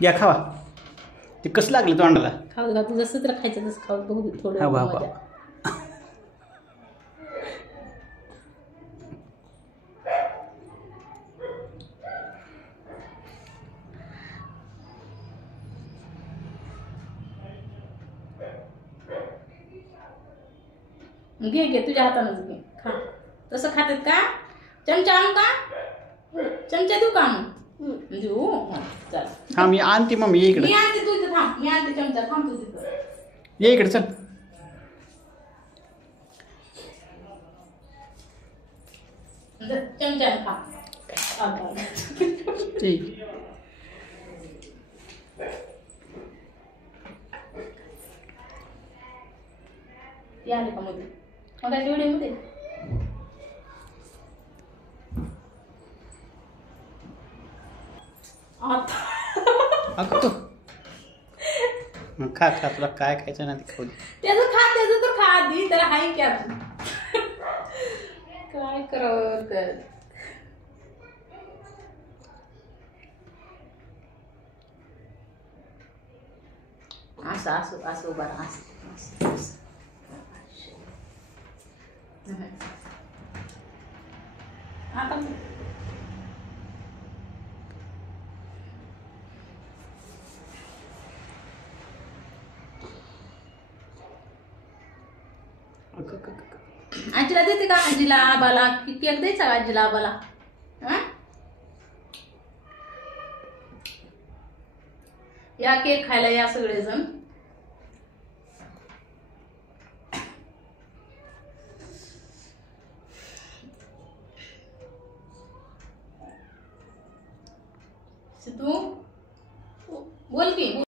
घ्या खावा. ते कसं लागलं तोंडाला. खाऊ का तू जसं तुला खायचं तसं खाऊ बघू थोडं मजा. घे घे तुझ्या हातानंच घे खा. तसं खातात का? चमचा आणू का? चमचा देऊ का आणू? देऊ चल. हा मी आणते मम्मी ये इकडे. मी आणते तू इथं थांब. मी आणते चमचा थांब तू तिथं. ये इकडे चल. चमच्याने खा. ठीक. आले का मध्ये मग काय व्हिडिओमध्ये खा खा तुला काय खायचं ना ते खाऊ दे. त्याचं तर खा आधी त्याला हाय की अजून काय करावं तर. असं असं असं उभा राहा असं असं. आता आजीला देते का? आजीला आबाला केक द्यायचा का आजीला आबाला? या केक खायला या सगळेजण. तू बोल की.